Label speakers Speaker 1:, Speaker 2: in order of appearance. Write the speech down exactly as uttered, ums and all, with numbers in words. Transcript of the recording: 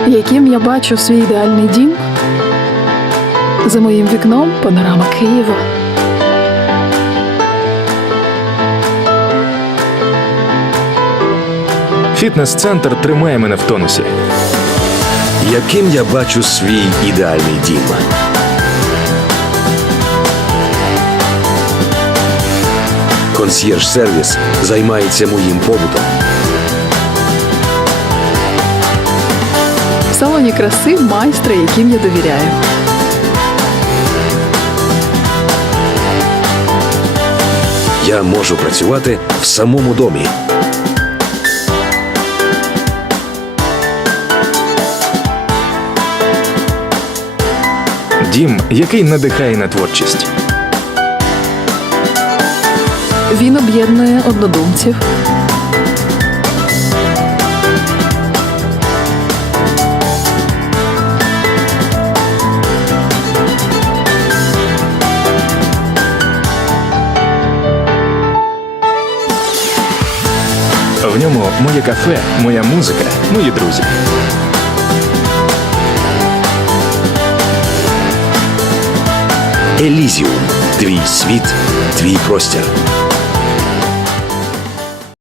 Speaker 1: Яким я бачу свій ідеальний дім? За моїм вікном панорама Києва.
Speaker 2: Фітнес-центр тримає мене в тонусі.
Speaker 3: Яким я бачу свій ідеальний дім? Консьєрж-сервіс займається моїм побутом.
Speaker 1: В салоні краси майстра, яким я довіряю.
Speaker 3: Я можу працювати в самому домі.
Speaker 2: Дім, який надихає на творчість.
Speaker 1: Він об'єднує однодумців.
Speaker 2: В ньому моє кафе, моя музика, мої друзі.
Speaker 3: Елізіум. Твій світ, твій простір.